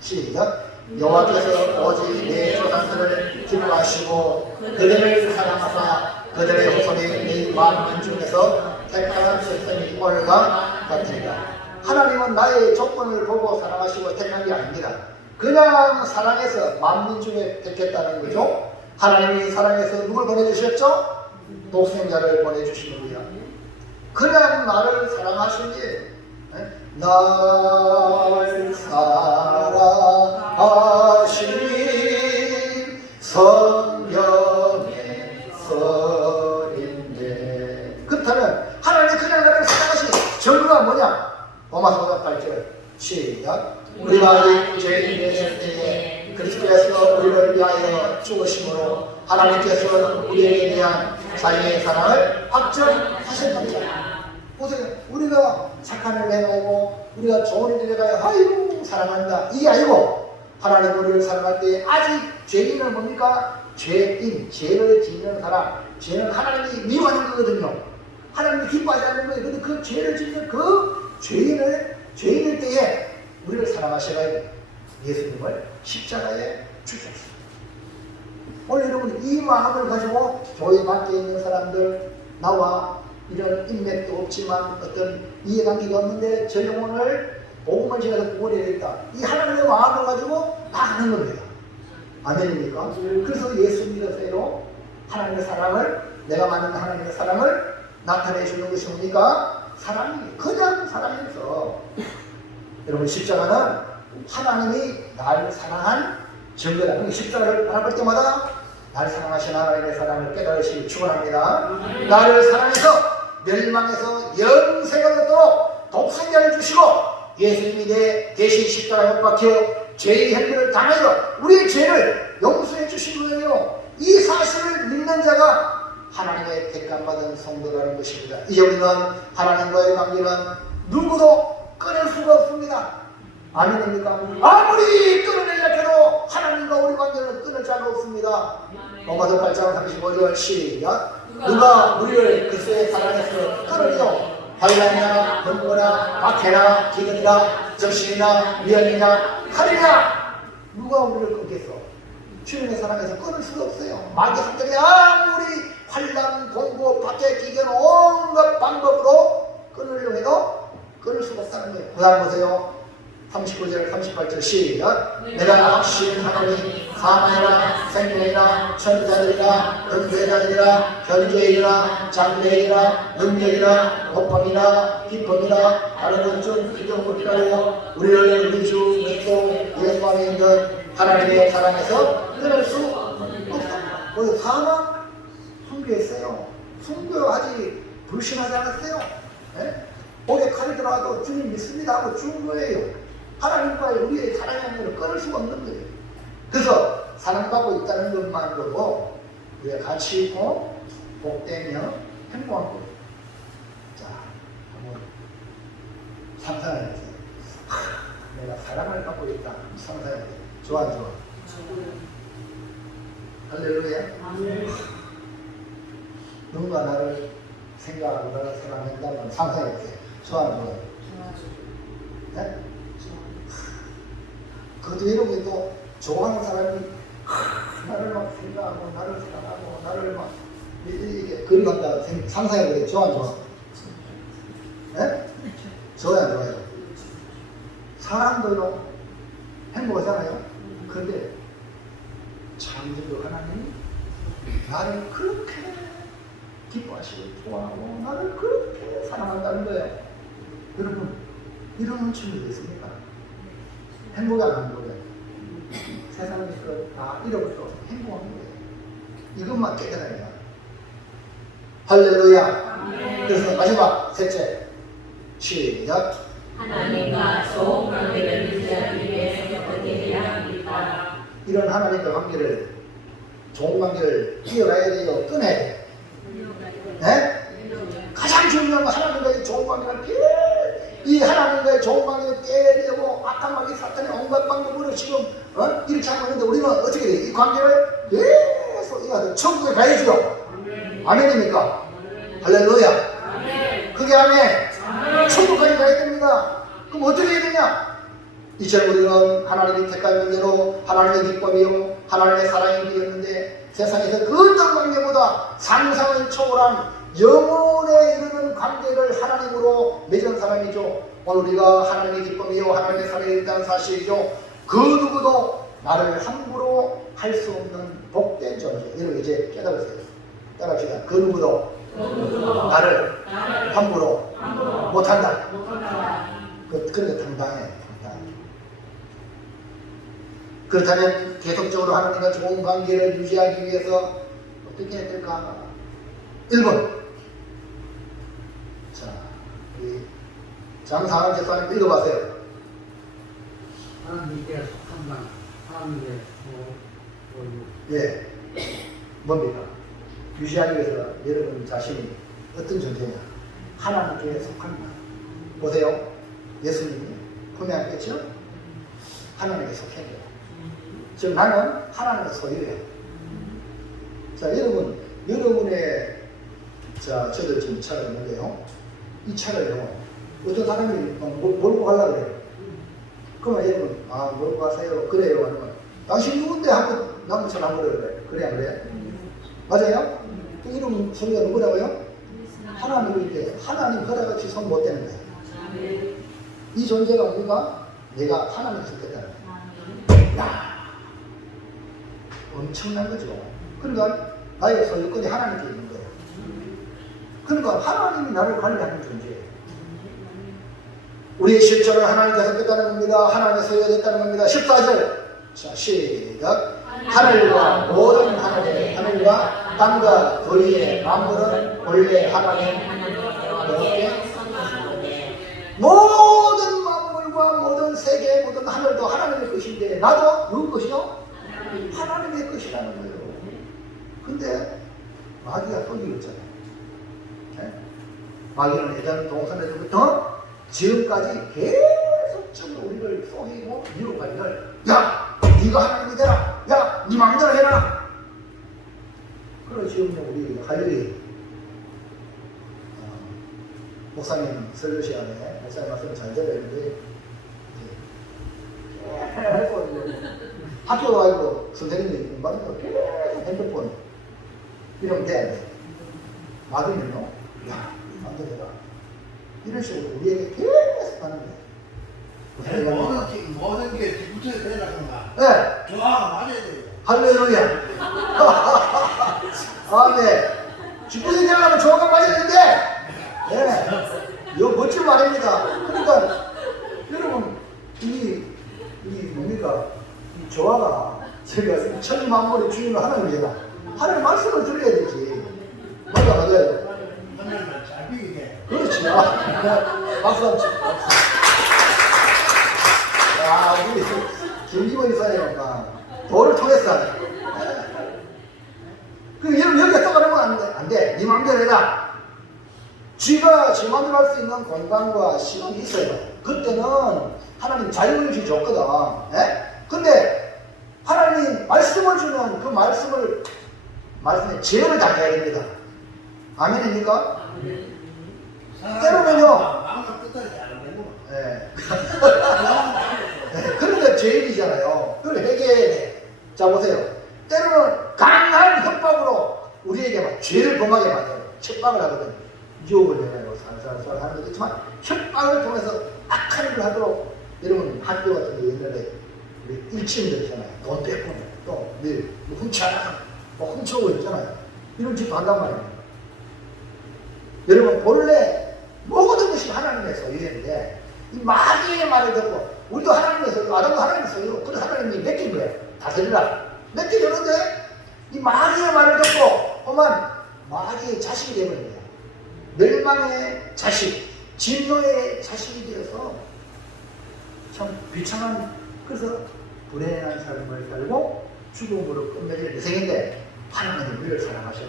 시작. 여호와께서 오직 내 조상들을 기뻐하시고 그들을 사랑하사 그들의 후손이 네 만민 중에서 택하셨으니 오늘과 같으리라. 하나님은 나의 조건을 보고 사랑하시고 택한 게 아닙니다. 그냥 사랑해서 만민 중에 택했다는 거죠. 하나님이 사랑해서 누굴 보내주셨죠? 독생자를 보내주신 거야. 그냥 나를 사랑하시니 날 사랑하신 성경의 설인데 그렇다면 하나님이 그냥 나를 사랑하시니 증거가 뭐냐? 로마서 8절 시작. 우리가 죄인 되었을 때에 그리스도께서 우리를 위하여 죽으심으로 하나님께서 우리에게 대한 자기의 사랑을 확증하셨답니다. 보세요. 우리가 착한 일을 해가지고 우리가 좋은 일을 해가지고 아이고 사랑한다 이게 아니고 하나님 우리를 사랑할 때 아직 죄인은 뭡니까? 죄인, 죄를 짓는 사람. 죄는 하나님이 미워하는 거거든요. 하나님이 기뻐하지 않는 거예요. 근데 그 죄를 짓는 그 죄인일 때에 우리를 사랑하셔야 예수님을 십자가에 죽였어요. 오늘 여러분 이 마음을 가지고 교회 밖에 있는 사람들, 나와 이런 인맥도 없지만 어떤 이해관계가 없는데 저 영혼을 복음을 전해서 구원해야 되겠다, 이 하나님의 마음을 가지고 나가는 겁니다. 아멘입니까? 그래서 예수 믿으세요. 하나님의 사랑을, 내가 만든 하나님의 사랑을 나타내 주는 것이 뭡니까? 사랑이, 그냥 사랑이면서 여러분 십자가는 하나님이 나를 사랑한 증거다. 그러니까 십자가를 바라볼 때마다 나를 사랑하신 하나님의 사랑을 깨달으시기 축원합니다. 나를 사랑해서 멸망해서 영생을 얻도록 독생자를 주시고 예수님이 내 대신 십자가에 못 박혀 죄의 행위를 당하여 우리의 죄를 용서해 주신 거예요. 이 사실을 믿는 자가 하나님의 택감받은 성도라는 것입니다. 이제 우리는 하나님과의 관계는 누구도 끊을 수가 없습니다. 아멘입니까? 아무리 끊어내려 해도 하나님과 우리 관계는 끊을 자가 없습니다. 로마서 8장 35절 시작. 누가 우리를 그리스도의 사랑에서 끊으리요? 환난이나 번거나 박해나 기근이나 적신이나 위험이나 칼이냐? 누가 우리를 끊겠어? 주님의 사랑에서 끊을 수가 없어요. 마귀 성들이 아무리 환난, 공고, 박해, 기근 온갖 방법으로 끊으려고 해도 끊을 수가 없다는 거예요. 그 다음 보세요. 39절 38절 시작. 내가 확신 하노니 사망이나 생명이나 천사들이나 은혜자들이나 현재이나 장래이나 능력이나 고통이나 기쁨이나 다른 것중 이동법이라고 우리를 우리 주 그리스도 예수 안에 있는 하나님의 사랑에서 끊을 수 없다. 거기 사망 순교했어요. 순교하지 불신하지 않았어요. 네? 목에 칼이 들어와도 주님 믿습니다 하고 죽은 거예요. 하나님과의 우리의 사랑의 관계를 끊을 수가 없는 거예요. 그래서 사랑받고 있다는 것만으로도 우리가 가치 있고 복되며 행복한 거예요. 자, 한번 상상해 보세요. 내가 사랑을 받고 있다. 상상해 보세요. 좋아, 좋아. 할렐루야. 누군가 나를 생각하고 나를 사랑한다면 상상해 보세요. 좋아, 좋아. 네? 그것도 여러분이 또 좋아하는 사람이 나를 막 생각하고 나를 사랑하고 나를 막 이게 그리 간다 상상해보세요. 좋아 안 좋아? 네? 좋아요 안 좋아요? 사람도요 행복하잖아요. 그런데 창조주 하나님이 나를 그렇게 기뻐하시고 좋아하고 나를 그렇게 사랑한다는 거예요. 여러분 이런 친구도 있습니까? 행복이 안 하는 거예요. 세상에서 다 잃어버려도 행복한 거예요. 이것만 깨달아야 돼요. 할렐루야. 그래서 마지막 셋째 시작. 하나님과 좋은 관계를 유지하기 위해서 어떻게 해야 합니까? 이런 하나님과 관계를 좋은 관계를 이어가야 돼요. 끊어야 돼요. 네? 가장 중요한 건 하나님과의 좋은 관계를 이 하나님과의 좋은 관계를 깨려고 악한 마귀 사탄이 온갖 방법으로 지금 이렇게 하고 있는데 우리는 어떻게 돼요? 이 관계를 계속 이어가야 천국에 가야죠. 아멘입니까? 할렐루야. 그게 아멘. 천국까지 가야 됩니다. 그럼 어떻게 해야 되냐? 이제 우리는 하나님의 택한 대로 하나님의 기쁨이요 하나님의 사랑이 되었는데 세상에서 그 어떤 관계보다 상상을 초월한 영혼에 이르는 관계를 하나님으로 맺은 사람이죠. 오늘 우리가 하나님의 기쁨이요 하나님의 사랑이 있다는 사실이죠. 그 누구도 나를 함부로 할 수 없는 복된 존재. 여러분 이제 깨달으세요. 따라합시다. 그 누구도 나를 함부로 못한다. 그러니까 당당해. 그렇다면 계속적으로 하나님과 좋은 관계를 유지하기 위해서 어떻게 해야 될까? 1번. 자, 우리 장상환 집사님 읽어보세요. 하나님께 속한다. 하나님께 예. 뭡니까? 유지하기 위해서 여러분 자신이 어떤 존재냐? 하나님께 속한다. 보세요. 예수님이 분명했겠죠? 하나님께 속해야 돼요. 즉 나는 하나님의 소유예요. 자, 여러분의 자, 저도 지금 차가 있는데요. 이 차를요, 어떤 사람이 몰고 가려고 그래요. 그러면 여러분, 아, 몰고 가세요. 그래요. 아니면, 당신 누군데 하고 남은 차를 안 버려요. 그래, 안 그래요? 맞아요? 그 이름 소리가 누구라고요? 하나님인데, 하나님 허락 없이 손 못 대는 거예요. 이 존재가 우리가 내가 하나님을 선택했다는 거예요. 야, 엄청난 거죠. 그러니까 나의 소유권이 하나님께 있는 거예요. 그러니까 하나님이 나를 관리하는 존재예요. 우리의 실존을 하나님께 선택했다는 겁니다. 하나님의 소유가 됐다는 겁니다. 14절. 자, 시작. 하늘과 모든 하늘과 땅과 그 위의 만물은 원래 하나님 모든 만물과 모든 세계 모든 하늘도 하나님의 것인데 나도 누구 것이요? 하나님의 것이라는 거예요. 근데 마귀가 속이었잖아요. 네? 마귀는 예전 동산에서부터 지금까지 계속적으로 우리를 속이고 유혹하기를 야! 네가 하나님이 되라! 야! 네 마음대로 해라! 그리고 지금 우리 할일이 목사님 설교 시간에 목사님 말씀 잘 들었는데 학교 가고 선생님이 공부하면서 계속 핸드폰 이러면 돼. 마귀는요, 야, 안 되더라. 이런 식으로 우리에게 계속 하는 거예요. 모든 게 뒤부터 되라던가. 네. 조화가 맞아야 돼요. 할렐루야. 아멘. 직분이 되려면 조화가 맞아야 되는데, 네. 이거 멋진 말입니다. 그러니까, 여러분, 이 뭡니까? 이 조화가, 제가 천만물의 주인을 하나님이잖아. 하나님 말씀을 들어야 되지. 맞아요. 하나님을 잘 비기게. 그렇지. 박수 한번 치. 야, 우리 김기범 이사님과 도를 통해서 하네. 여러분, 여기에 써가려면 안 돼. 네 마음대로 해라. 쥐가 지 마음대로 할 수 있는 공간과 시간이 있어요. 그때는 하나님 자유를 줬거든. 근데 하나님 말씀을 주면 그 말씀에 제어를 당해야 됩니다. 아멘입니까? 때로는요. 마음을 끝까지 안 되는 거. 네. 그러니까 죄인이잖아요. 그걸 해결해야 돼. 자, 보세요. 때로는 강한 협박으로 우리에게 막 죄를 범하게 만들어요. 협박을 하거든. 유혹을 해가지고 살살살 하는 것도 있지만 협박을 통해서 악한 일을 하도록 여러분 학교 같은 데 옛날에 우리 일진들 있잖아요. 돈 뺏고 또 훔쳐오고 있잖아요. 이런 짓도 한단 말이에요. 여러분 본래 모든 것이 하나님의 소유인데 이 마귀의 말을 듣고 우리도 하나님의 소유, 아담도 하나님의 소유, 그래 하나님이 맡긴 거예요. 다스리라. 맡기려는데 이 마귀의 말을 듣고 오만 마귀의 자식이 되는 거예요. 멸망의 자식, 진노의 자식이 되어서 참 비참한, 그래서 불행한 삶을 살고 죽음으로 끝맺을 인생인데 하나님은 우리를 사랑하셔요.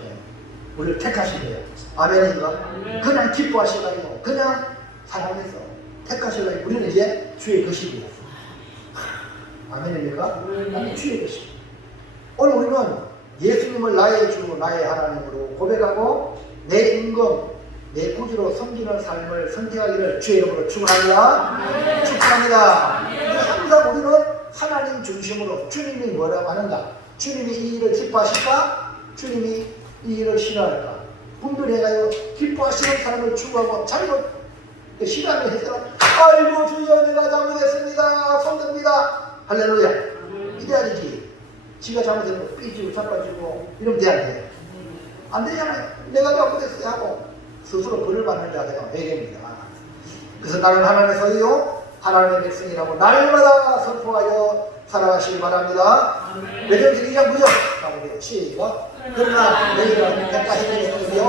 우리를 택하신 거예요. 아멘인가? 그냥 기뻐하셔가지고 그냥 사랑해서 택하셔가지고 우리는 이제 주의 것이 되었어. 아멘입니까? 나는 주의 것이. 오늘 우리는 예수님을 나의 주, 나의 하나님으로 고백하고 내 임금, 내 구주로 섬기는 삶을 선택하기를 주의 이름으로 축원합니다. 축원합니다. 항상 우리는 하나님 중심으로 주님이 뭐라고 하는가? 주님이 이 일을 기뻐하실까? 주님이 이 일을 싫어할까? 분별해가지고 기뻐하시는 사람을 추구하고 잘못 싫어하는 해서 아이고 주여 내가 잘못했습니다. 손듭니다. 할렐루야. 이래야지. 지가 잘못했고 삐지고 자빠지고 이러면 돼, 안 돼? 안 되잖아요. 내가 잘못했어요 하고 스스로 벌을 받는 자가 회개입니다. 그래서 나는 하나님의 소유요 하나님의 백성이라고 날마다 선포하여 살아가시기 바랍니다. 베드로전서 2장 9절 시작. 그러나 너희는 택하신 것이요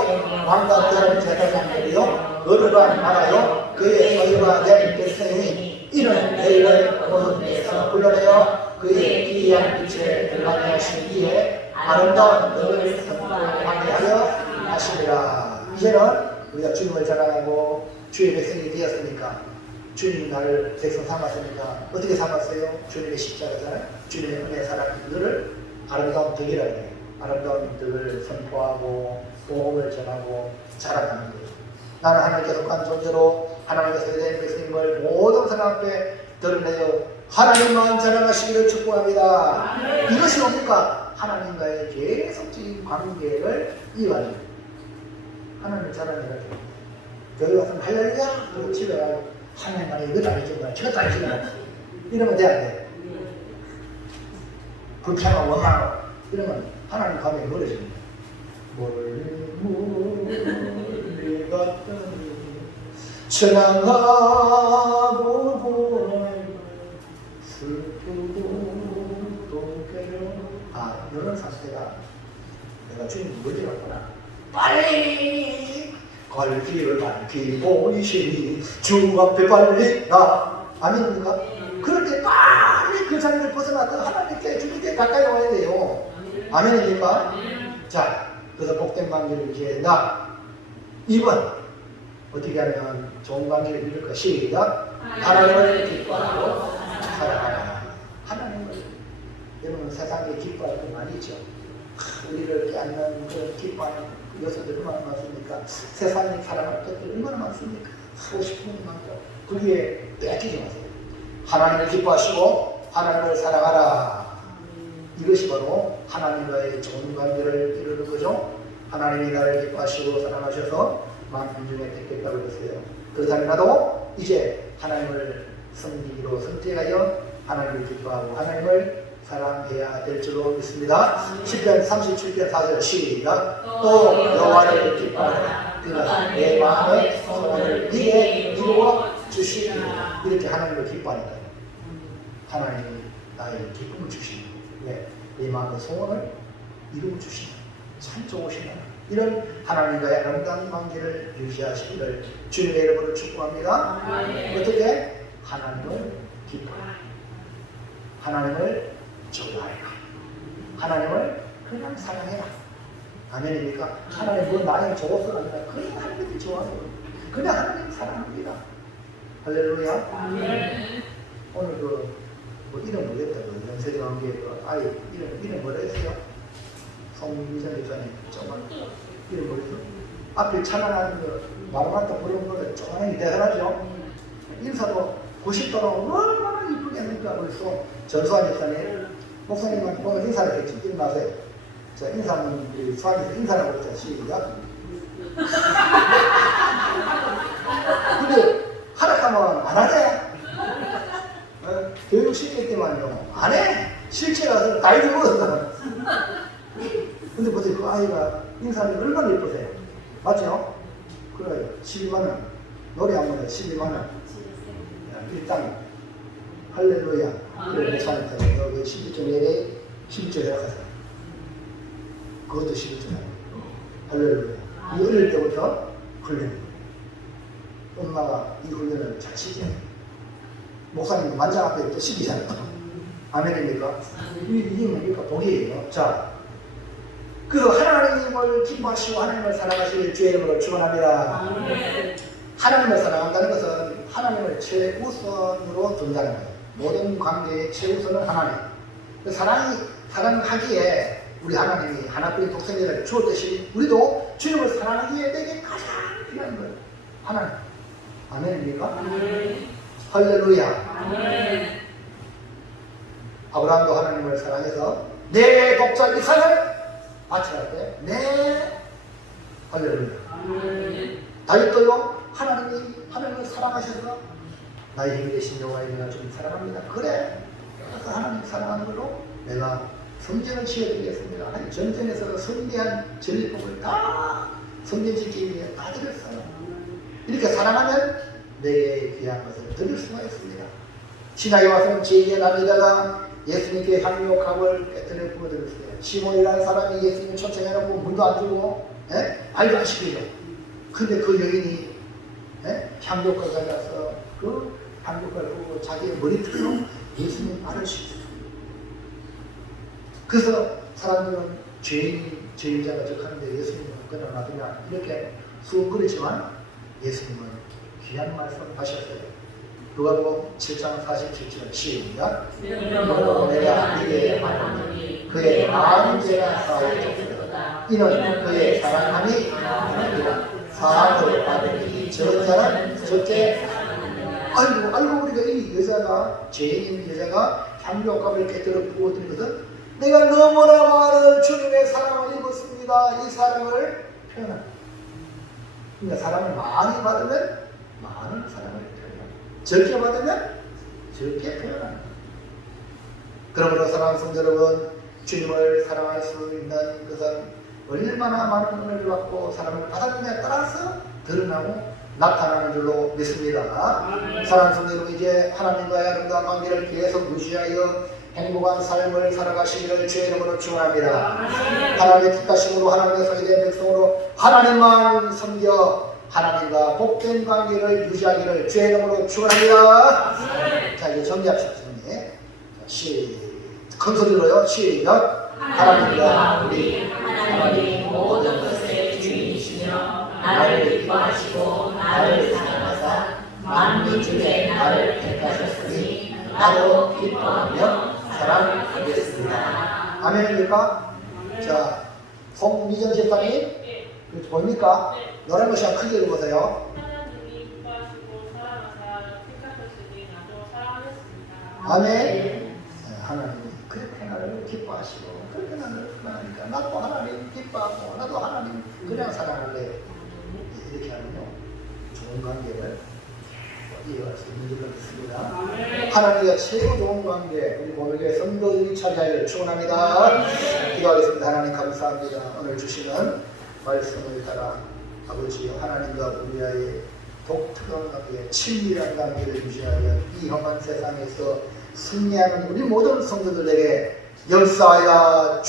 왕과 그들은 택하지 않으리요 거룩한 나라요 그의 소유가 된 백성이니 이는 너희를 모든 데서 불러내어 그의 기이한 빛에 들어가게 하신 이에 아름다운 너를 선포하게 하려 하시리라. 이제는 우리가 주님을 자랑하고 주의 백성이 되었으니까 주님이 나를 백성 삼았으니까 어떻게 삼았어요? 주님의 십자가잖아요. 주님의 은혜 사랑 이거를 아름다운 덕이라고 해요. 아름다운 뜻을 선포하고 복음을 전하고 자라가는 거예요. 나는 하나님께 속한 존재로 하나님께서 된 예수님을 모든 사람 앞에 드러내어 하나님만 자랑하시기를 축복합니다. 이것이 뭡니까? 하나님과의 계속적인 관계를 이어가는 거예요. 하나님을 자랑해가지고 교회 와서 할렐루야 그리고 집에 가고 하나님 나는 이것도 안 해준다 저것도 안 해준다 이러면 돼 안 돼? 불평하고 원망하고 이러면 하나님 감에 멀어집니다. 멀리 갔더니 전화하고 보내 슬프고 또 괴로워. 아 이런 상태가 내가 주님 멀리 갔구나. 빨리 걸기를 밝히 보이시니 주 앞에 빨리 나 아닙니까? 그럴 때 빨리 그 자리를 벗어나서 하나님께 주님께 가까이 와야 돼요. 아멘입니까? 자, 그래서 복된 관계를 유지해야 된다. 2번 어떻게 하면 좋은 관계를 이룰까? 시작. 하나님을 기뻐하고 사랑하라. 하나님을 여러분 세상에 기뻐할 게 많이 있죠. 우리를 깨닫는 그 기뻐하는 요소들 얼마나 많습니까? 세상이 사랑할 것들 얼마나 많습니까? 하고 싶은 게 많고 거기에 뺏기지 마세요. 하나님을 기뻐하시고 하나님을 사랑하라. 이것이 바로 하나님과의 좋은 관계를 이루는 거죠. 하나님이 나를 기뻐하시고 사랑하셔서 만민 중에 택했다고 그랬어요. 그렇다면 나도 이제 하나님을 섬기기로 선택하여 하나님을 기뻐하고 하나님을 사랑해야 될 줄로 믿습니다. 10편 37편 4절 시작. 또 여호와를 기뻐하라. 그가 내 마음의 소원을 네게 이루어 주시리. 이렇게 하나님을 기뻐하니까 하나님이 나의 기쁨을 주시는 네, 내 마음의 소원을 이루어 주시는 참 좋으시다. 이런 하나님과의 아름다운 관계를 유지하시기를 주님의 이름으로 축복합니다. 어떻게? 하나님을 기뻐하라. 하나님을 좋아해라. 하나님을 그냥 사랑해라. 아멘입니까? 하나님 뭐 나의 좋아서가 아니라 그냥 하나님이 좋아서 그냥 하나님 사랑합니다. 할렐루야. 오늘 뭐 이름 모르겠다. 연세대왕교회 아이 이름 뭐라 했어요? 송민선 목사님 정말 이름 모르겠어. 앞에 찬양하는 거 마음마다 부르는 거를 조용히 대단하죠. 인사도 90도로 얼마나 이쁘게 했는가 벌써 전수환 목사님만 보면 인사를 했지. 일어나세요. 자, 인사는 우리 수환에서 인사라고 했죠. 시작. 근데 하락하면 안 하네. 교육 시킬 때만요. 안 해. 실제 가서 나이 먹었어. 근데 보세요. 그 아이가 인사를 얼마나 예쁘세요. 맞죠? 그래요. 12만원. 노래 한 번에 12만원. 일당. 할렐루야. 그래, 목사님한테 여기 11조 내내 11조 해라가세요. 그것도 11조야. 할렐루야. 이 어릴 때부터 훈련. 엄마가 이 훈련을 잘 시켜요. 목사님 만장 앞에 또 시키잖아요. 아멘입니까? 이게 뭡니까? 복이에요. 자, 그래서 하나님을 기뻐하시고 하나님을 사랑하시길 주의 이름으로 축원합니다. 하나님을 사랑한다는 것은 하나님을 최우선으로 둔다는 거예요. 모든 관계의 최우선은 하나님. 사랑하기에 우리 하나님이 하나뿐인 독생자를 주었듯이 우리도 주님을 사랑하기에 내게 가장 필요한 거예요. 하나님. 아멘입니까? 할렐루야. 아브라함도 하나님을 사랑해서 내 독자 이삭을 바치할 때 할렐루야. 다윗도요 하나님을 사랑하셔서 나의 힘이 되신 여호와의 내가 좀 사랑합니다. 그래. 그래서 하나님 사랑하는 걸로 내가 성전을 지어드리겠습니다. 하나님 전쟁에서 성대한 전리품을 다 성전 짓기 위해 다 드렸어요. 이렇게 사랑하면 내게 귀한 것을 드릴 수가 있습니다. 신약에 와서는 제2의 남이다가 예수님께 향유욕함을 깨뜨려 부어드렸어요. 시몬이라는 사람이 예수님 초청해놓고 물도 안 주고 말도 안 시키죠. 근데 그 여인이 향유욕을 가져와서 그 향유욕을 부고 자기의 머리털로 예수님 말을 시켰어요. 그래서 사람들은 죄인자가 적하는데 예수님은 그냥 놔두냐 이렇게 수군거리지만 예수님은 귀한 말씀 하셨어요. 누가복음 7장 47절 시작. 너로 내가 네게 말하니 그의 마음 죄가 사오고 이는 그의 사랑함이 많으니라. 사랑을 받은 이 저런 자는 첫째 알고 우리가 이 여자가 죄인인 여자가 향료값을 깨뜨려 부어드린 것은 내가 너무나 많은 주님의 사랑을 입었습니다. 이 사랑을 표현합니다. 그러니까 사랑을 많이 받으면 많은 사랑을 표현합니다. 적게 받으면 적게 표현합니다. 그러므로 사랑하는 성도 여러분, 주님을 사랑할 수 있는 것은 얼마나 많은 은혜를 받고 사랑을 받았느냐에 따라서 드러나고 나타나는 줄로 믿습니다. 사랑하는 성도 여러분, 이제 하나님과의 아름다운 관계를 계속 유지하여 행복한 삶을 살아가시기를 주의 이름으로 축원합니다. 하나님의 뜻하심으로 하나님의 소유된 백성으로 하나님만 섬겨 하나님과 복된 관계를 유지하기를 주의 이름으로 축원합니다. 자, 이제 정리합시다. 큰 소리로요. 시작. 하나님과 우리 하나님이 모든 것의 주인이시며 나를 기뻐하시고 나를 사랑하사 만민 중에 나를 택하셨으니 나도 기뻐하며 사랑하겠습니다. 아멘입니까? 자, 송미정 집사님, 보입니까? 노란 것이 크게 읽어보세요. 하나님이 기뻐하시고 사랑하사 택하셨으니 나도 사랑하겠습니다. 아멘. 하나님이 그렇게 나를 기뻐하시고 그렇게 나를 사랑하니까 나도 하나님 기뻐하고 나도 하나님 그냥 사랑할래. 이렇게 하면요 좋은 관계를 이어갈 수 있는 줄로 믿습니다. 하나님과 최고 좋은 관계 우리 모두의 성도들이 차지하기를 축원합니다. 기도하겠습니다. 하나님 감사합니다. 오늘 주시는 말씀을 따라 아버지 하나님과 우리와의 독특한 관계, 친밀한 관계를 유지하여 이 험한 세상에서 승리하는 우리 모든 성도들에게 역사하여 주시옵소서.